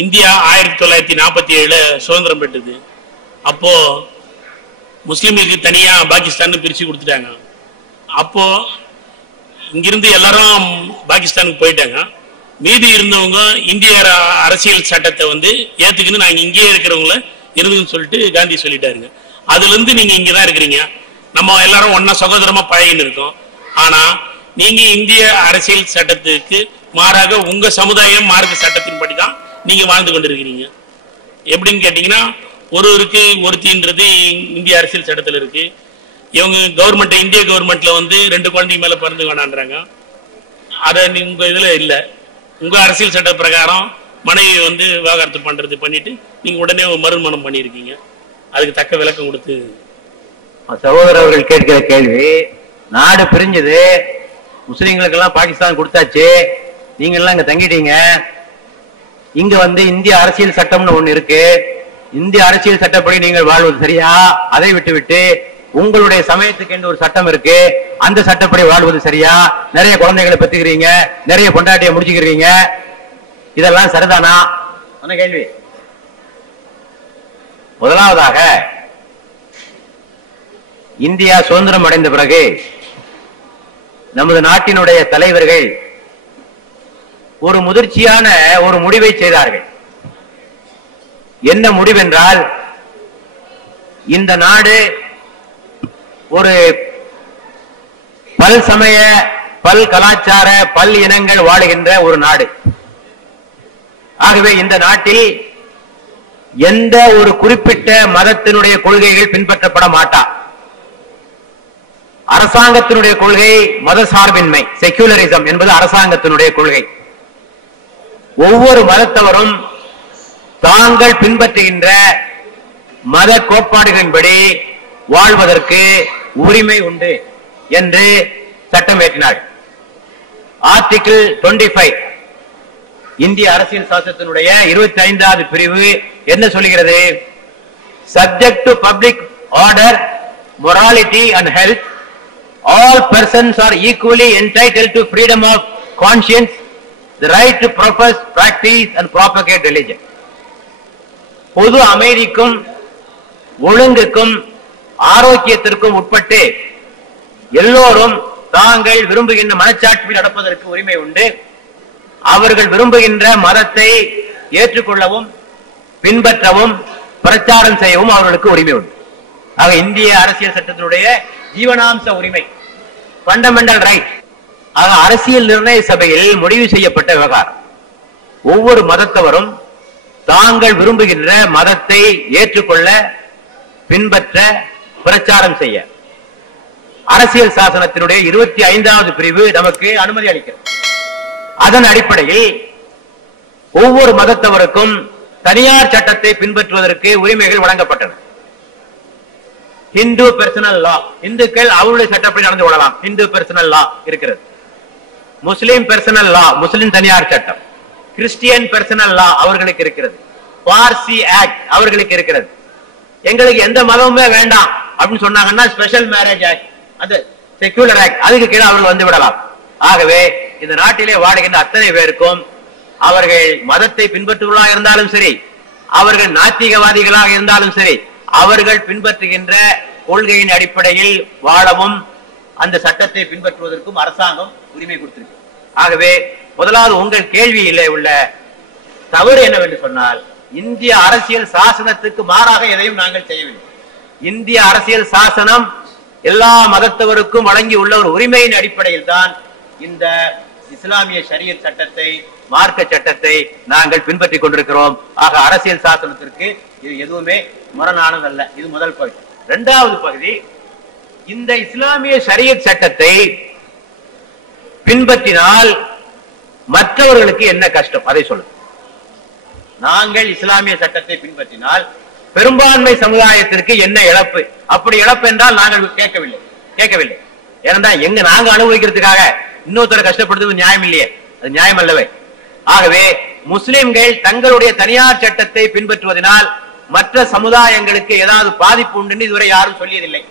India 1947 சுதந்திரம் பெற்றது. அப்போ முஸ்லீம்களுக்கு தனியா பாகிஸ்தான் பிரிச்சு கொடுத்துட்டாங்க. அப்போ இங்கிருந்து எல்லாரும் பாகிஸ்தானுக்கு போயிட்டாங்க. மீதி இருந்தவங்க இந்திய அரசியல் சட்டத்தை ஏத்துக்குன்னு நாங்க இங்கே இருக்கிறவங்கள இருந்துன்னு சொல்லிட்டு காந்தி சொல்லிட்டாருங்க. அதுல இருந்து நீங்க இங்கதான் இருக்கிறீங்க, நம்ம எல்லாரும் ஒன்னா சகோதரமா பழகின்னு இருக்கோம். ஆனா நீங்க இந்திய அரசியல் சட்டத்துக்கு மாறாக உங்க சமுதாயம் மார்க்க சட்டத்தின்படி தான் நீங்க வாழ்ந்து கொண்டிருக்கிறீங்க. எப்படின்னு கேட்டீங்கன்னா, ஒருவருக்கு ஒருத்தின்றது இந்திய அரசியல் சட்டத்தில் இருக்கு. இவங்க கவர்மெண்ட் இந்திய கவர்மெண்ட்ல 2 குழந்தை மேல பிறந்து வேணான்றாங்க. அதை உங்க இதுல இல்ல. உங்க அரசியல் சட்ட பிரகாரம் மனைவி விவாகரத்து பண்றது பண்ணிட்டு நீங்க உடனே மறுமணம் பண்ணிருக்கீங்க. அதுக்கு தக்க விளக்கம் கொடுத்து சகோதரர் அவர்கள் கேட்கிற கேள்வி, நாடு பிரிஞ்சது, முஸ்லீம்களுக்கு எல்லாம் பாகிஸ்தான் கொடுத்தாச்சு, நீங்க எல்லாம் இங்க தங்கிட்டீங்க, இங்க இந்திய அரசியல் சட்டம்னு ஒண்ணு இருக்கு, இந்திய அரசியல் சட்டப்படி நீங்கள் வாழ்வது சரியா? அதை விட்டு உங்களுடைய சமயத்துக்கு என்று ஒரு சட்டம் இருக்கு, அந்த சட்டப்படி வாழ்வது சரியா? நிறைய குழந்தைகளை பெற்றுக்கிறீங்க, நிறைய பொண்டாட்டியை முடிச்சுக்கிறீங்க, இதெல்லாம் சரிதானா? கேள்வி. முதலாவதாக, இந்தியா சுதந்திரம் அடைந்த பிறகு நமது நாட்டினுடைய தலைவர்கள் ஒரு முதிர்ச்சியான ஒரு முடிவை செய்தார்கள். என்ன முடிவென்றால், இந்த நாடு ஒரு பல் சமய, பல் கலாச்சார, பல் இனங்கள் வாழுகின்ற ஒரு நாடு. ஆகவே இந்த நாட்டில் எந்த ஒரு குறிப்பிட்ட மதத்தினுடைய கொள்கைகள் பின்பற்றப்பட மாட்டா. அரசாங்கத்தினுடைய கொள்கை மதசார்பின்மை, செக்யூலரிசம் என்பது அரசாங்கத்தினுடைய கொள்கை. ஒவ்வொரு மதத்தவரும் தாங்கள் பின்பற்றுகின்ற மத கோட்பாடுகளின்படி வாழ்வதற்கு உரிமை உண்டு என்று சட்டம் இயற்றினார். ஆர்டிகிள் 25 இந்திய அரசியல் சாசனத்தினுடைய 25வது பிரிவு என்ன சொல்கிறது? Subject to public order, morality and health, all persons are equally entitled to freedom of conscience, the right to profess, practice and propagate religion. பொது அமைதிக்கும் ஒழுங்குக்கும் ஆரோக்கியத்திற்கும் உட்பட்டு எல்லோரும் தாங்கள் விரும்புகின்ற மனச்சாட்சியில் நடப்பதற்கு உரிமை உண்டு. அவர்கள் விரும்புகின்ற மதத்தை ஏற்றுக்கொள்ளவும் பின்பற்றவும் பிரச்சாரம் செய்யவும் அவர்களுக்கு உரிமை உண்டு. ஆக இந்திய அரசியல் சட்டத்தினுடைய ஜீவனாம்ச உரிமை, ஃபண்டமெண்டல் ரைட். ஆக அரசியல் நிர்ணய சபையில் முடிவு செய்யப்பட்ட விவகாரம், ஒவ்வொரு மதத்தவரும் தாங்கள் விரும்புகின்ற மதத்தை ஏற்றுக்கொள்ள பின்பற்ற பிரச்சாரம் செய்ய அரசியல் சாசனத்தினுடைய 25வது பிரிவு நமக்கு அனுமதி அளிக்கிறது. அதன் அடிப்படையில் ஒவ்வொரு மதத்தவருக்கும் தனியார் சட்டத்தை பின்பற்றுவதற்கு உரிமைகள் வழங்கப்பட்டன. இந்து பெர்சனல் லா, இந்துக்கள் அவருடைய சட்டப்படி நடந்து கொள்ளலாம், இந்து பெர்சனல் லா இருக்கிறது. முஸ்லிம் பெர்சனல் லா, முஸ்லிம் தனியார் சட்டம். கிறிஸ்டியன் பெர்சனல் லா அவர்களுக்கு இருக்கிறது. பார்சி ஆக்ட் அவர்களுக்கு இருக்கிறது. எங்களுக்கு எந்த மதமுமே வேண்டாம் அப்படின்னு சொன்னாங்கன்னா ஸ்பெஷல் மேரேஜ் ஆக்ட், அது செக்யூலர் ஆக்ட், அதுக்கு கீழே அவர்கள் வந்து விடலாம். ஆகவே இந்த நாட்டிலே வாடுகின்ற அத்தனை பேருக்கும் அவர்கள் மதத்தை பின்பற்றுவர்களாக இருந்தாலும் சரி, அவர்கள் நாத்திகவாதிகளாக இருந்தாலும் சரி, அவர்கள் பின்பற்றுகின்ற கொள்கையின் அடிப்படையில் வாழவும் அந்த சட்டத்தை பின்பற்றுவதற்கும் அரசாங்கம் உரிமை கொடுத்திருக்கு. ஆகவே முதலாவது உங்கள் கேள்வியிலே உள்ள தவறு என்னவென்று சொன்னால், இந்திய அரசியல் சாசனத்துக்கு மாறாக எதையும் நாங்கள் செய்யவில்லை. இந்திய அரசியல் சாசனம் எல்லா மதத்தவருக்கும் வழங்கி உள்ள ஒரு உரிமையின் அடிப்படையில் தான் இந்த இஸ்லாமிய ஷரியத் சட்டத்தை, மார்க்க சட்டத்தை நாங்கள் பின்பற்றிக் கொண்டிருக்கிறோம். ஆக அரசியல் சாசனத்திற்கு இது எதுவுமே முரணானதல்ல. இது முதல் பகுதி. இரண்டாவது பகுதி, இந்த இஸ்லாமிய ஷரியத் சட்டத்தை பின்பற்றினால் மற்றவர்களுக்கு என்ன கஷ்டம் அதை சொல்லுங்க. நாங்கள் இஸ்லாமிய சட்டத்தை பின்பற்றினால் பெரும்பான்மை சமுதாயத்திற்கு என்ன இழப்பு? அப்படி இழப்பு என்றால் நாங்கள் கேட்கவில்லை. ஏனென்றா நாங்க அனுபவிக்கிறதுக்காக இன்னொருத்தரை கஷ்டப்படுத்துவது நியாயம் இல்லையே, அது நியாயம் அல்லவே. ஆகவே முஸ்லிம்கள் தங்களுடைய தனியார் சட்டத்தை பின்பற்றுவதனால் மற்ற சமுதாயங்களுக்கு ஏதாவது பாதிப்பு உண்டு இதுவரை யாரும் சொல்லியதில்லை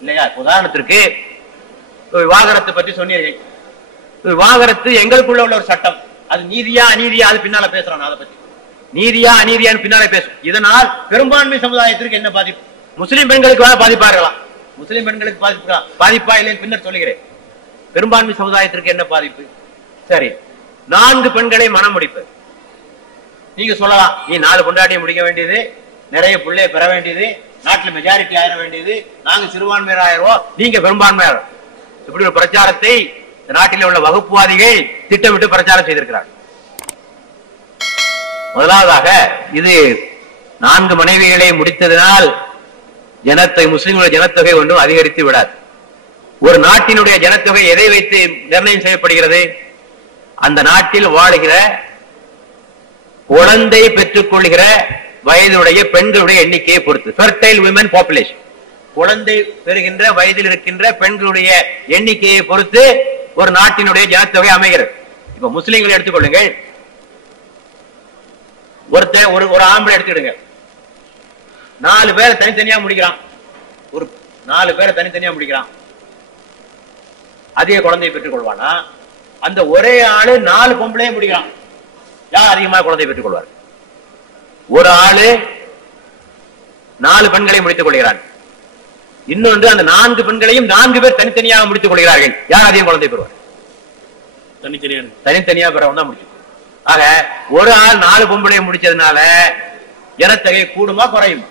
இல்லையா? உதாரணத்திற்கு விவாகரத்து பற்றி சொன்னீர்கள். விவாகரத்து எங்களுக்குள்ள உள்ள ஒரு சட்டம், அது நீதியா அநீதியா அது பின்னால பேசுறான். அதை பத்தி நீதியா அநீதியான்னு பின்னால பேசும். இதனால் பெரும்பான்மை சமுதாயத்திற்கு என்ன பாதிப்பு? முஸ்லிம் பெண்களுக்கு பாதிப்பா இருக்கலாம். முஸ்லிம் பெண்களுக்கு பாதிப்பா இல்லைன்னு பின்னர் சொல்லுகிறேன். பெரும்பான்மை சமுதாயத்திற்கு என்ன பாதிப்பு? சரி, 4 பெண்களை மனம் முடிப்பது. நீங்க சொல்லலாம், நீ 4 பொண்டாட்டியை முடிக்க வேண்டியது, நிறைய பிள்ளைய பெற வேண்டியது, நாட்டில் மெஜாரிட்டி ஆயிர வேண்டியது, நாங்க சிறுபான்மையர் ஆயிரோம், நீங்க பெரும்பான்மையார். இப்படி ஒரு பிரச்சாரத்தை நாட்டில் உள்ள வகுப்புவாதிகள் திட்டமிட்டு பிரச்சாரம் செய்திருக்கிறார்கள். முதலாவதாக, இது 4 மனைவிகளை முடித்ததனால் முஸ்லிம்களுடைய ஜனத்தொகை ஒன்றும் அதிகரித்து விடாது. ஒரு நாட்டினுடைய ஜனத்தொகை எதை வைத்து நிர்ணயம் செய்யப்படுகிறது? அந்த நாட்டில் வாழுகிற குழந்தை பெற்றுக் கொள்கிற வயதுடைய பெண்களுடைய எண்ணிக்கையை பொறுத்து. ஃபெர்டைல் விமன் பாப்புலேஷன், குழந்தை பெறுகின்ற வயதில் இருக்கின்ற பெண்களுடைய எண்ணிக்கையை பொறுத்து ஒரு நாட்டினுடைய ஜனத்தொகை அமைகிறது. இப்ப முஸ்லிம்களை எடுத்துக்கொள்ளுங்கள். ஒரு ஆம்பளை எடுத்துக்கிடுங்க, 4 பேரை தனித்தனியா முடிக்கிறான். ஒரு 4 பேரை தனித்தனியா முடிக்கிறான். அதிக குழந்தையை பெற்றுக் கொள்வானா? அந்த ஒரே ஆளு 4 பொம்பளையும் முடிக்கிறான். யார் அதிகமாக குழந்தை பெற்றுக் கொள்வார்? ஒரு ஆளு 4 பெண்களை முடித்துக் கொள்கிறான். இன்னொன்று, அந்த 4 பெண்களையும் 4 பேர் தனித்தனியாக முடித்துக் கொள்கிறார்கள். யார் அதிகம் குழந்தை பெறுவார்? தனித்தனியா பெறவன் தான் முடிச்சு. ஆக ஒரு ஆள் 4 பொம்பளையை முடிச்சதுனால ஜனத்தொகை கூடுமா குறையுமா?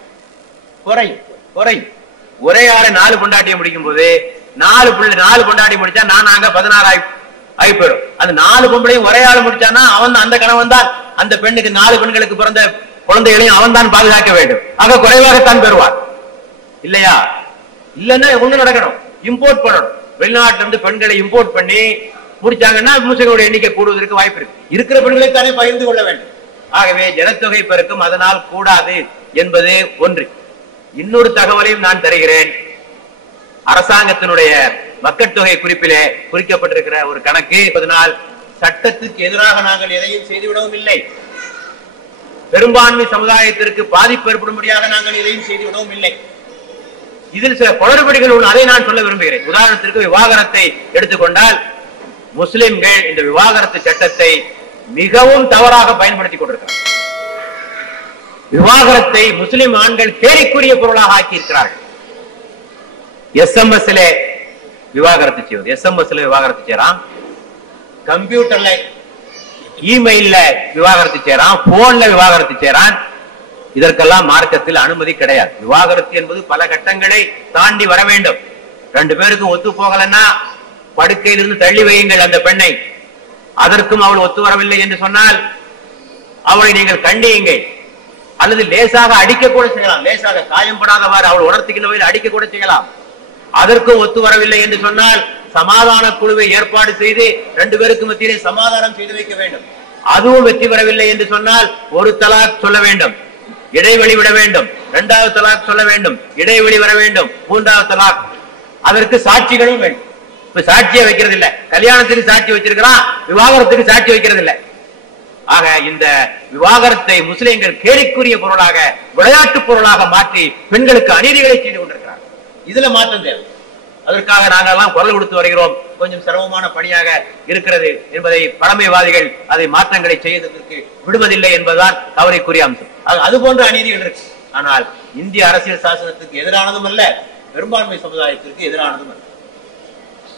குறையும், குறையும். ஒரே ஆளை 4 பொண்டாட்டியை முடிக்கும் போது 4 பொண்டாட்டி முடிச்சா நாங்க 16 ஆகி போயிடும். அந்த 4 பொம்பளையும் ஒரே ஆள் முடிச்சானா அவன் அந்த கணவன் தான் அந்த பெண்ணுக்கு 4 பெண்களுக்கு பிறந்த குழந்தைகளையும் அவன் தான் பாதுகாக்க வேண்டும். ஆக குறைவாகத்தான் பெறுவார், இல்லையா? இல்லன்னா ஒண்ணு நடக்கணும், இம்போர்ட் பண்ணணும். வெளிநாட்டில இருந்து பெண்களை இம்போர்ட் பண்ணி முடிச்சாங்கன்னா முஸ்லிம்களுடைய எண்ணிக்கை கூடுவதற்கு வாய்ப்பு இருக்கு. இருக்கிற பெண்களை தானே பகிர்ந்து கொள்ள வேண்டும். ஆகவே ஜனத்தொகை பெருக்கம் அதனால் கூடாது என்பது ஒன்று. இன்னொரு தகவலையும் நான் தருகிறேன். அரசாங்கத்தினுடைய மக்கட்தொகை குறிப்பிலே குறிக்கப்பட்டிருக்கிற ஒரு கணக்கு, இதனால் சட்டத்துக்கு எதிராக நாங்கள் எதையும் செய்துவிடவும் இல்லை, பெரும்பான்மை சமுதாயத்திற்கு பாதிப்பு ஏற்படும்படியாக நாங்கள் எதையும் செய்துவிடவும் இல்லை. இதில் சில குளறுபடிகள் உள்ள, அதை நான் சொல்ல விரும்புகிறேன். உதாரணத்திற்கு விவாகரத்தை எடுத்துக்கொண்டால், முஸ்லிம்கள் இந்த விவாகரத்து சட்டத்தை மிகவும் தவறாக பயன்படுத்திக் கொண்டிருக்கிறார்கள். விவாகரத்தை முஸ்லிம் ஆண்கள் கேலிக்குரிய பொருளாக ஆக்கி இருக்கிறார்கள். SMS விவாகரத்து செய்வது, SMS விவாகரத்து செய்யறான், கம்ப்யூட்டர்ல இமெயில்ல விவாகரத்து செய்யறான், போன்ல விவாகரத்து செய்யறான். இதற்கெல்லாம் மார்க்கத்தில் அனுமதி கிடையாது. விவாகரத்து என்பது பல கட்டங்களை தாண்டி வர வேண்டும். 2 பேருக்கும் ஒத்து போகலன்னா படுக்கையிலிருந்து தள்ளி வையுங்கள் அந்த பெண்ணை. அதற்கும் அவள் ஒத்து வரவில்லை என்று சொன்னால் அவளை நீங்கள் கண்டியுங்கள், அல்லது லேசாக அடிக்க கூட செய்யலாம். லேசாக காயம்படாதவாறு அவள் உணர்த்துகின்ற வகையில் அடிக்க கூட செய்யலாம். அதற்கும் ஒத்து வரவில்லை என்று சொன்னால் சமாதான குழுவை ஏற்பாடு செய்து 2 பேருக்கு மத்தியிலே சமாதானம் செய்து வைக்க வேண்டும். அதுவும் வெற்றி பெறவில்லை என்று சொன்னால் ஒரு தலாக் சொல்ல வேண்டும், இடைவெளி விட வேண்டும். 2வது தலாக் சொல்ல வேண்டும், இடைவெளி வர வேண்டும். 3வது தலாக். அதற்கு சாட்சிகளும் வேண்டும். இப்ப சாட்சியை வைக்கிறது இல்ல, கல்யாணத்துக்கு சாட்சி வச்சிருக்கிறான், விவாகரத்துக்கு சாட்சி வைக்கிறது இல்ல. ஆக இந்த விவாகரத்தை முஸ்லிம்கள் கேலிக்குரிய பொருளாக, விளையாட்டு பொருளாக மாற்றி பெண்களுக்கு அநீதிகளை செய்து கொண்டிருக்கிறார். இதுல மாற்றம் தேவை. அதற்காக நாங்கள் எல்லாம் குரல் கொடுத்து வருகிறோம். கொஞ்சம் சிரமமான பணியாக இருக்கிறது என்பதை பழமைவாதிகள் அதை மாற்றங்களை செய்வதற்கு விடுவதில்லை என்பதுதான் கவலைக்குரிய அம்சம். அது போன்ற அநீதிகள் இருக்கு. ஆனால் இந்திய அரசியல் சாசனத்துக்கு எதிரானதும் அல்ல, பெரும்பான்மை சமுதாயத்திற்கு எதிரானதும் அல்ல.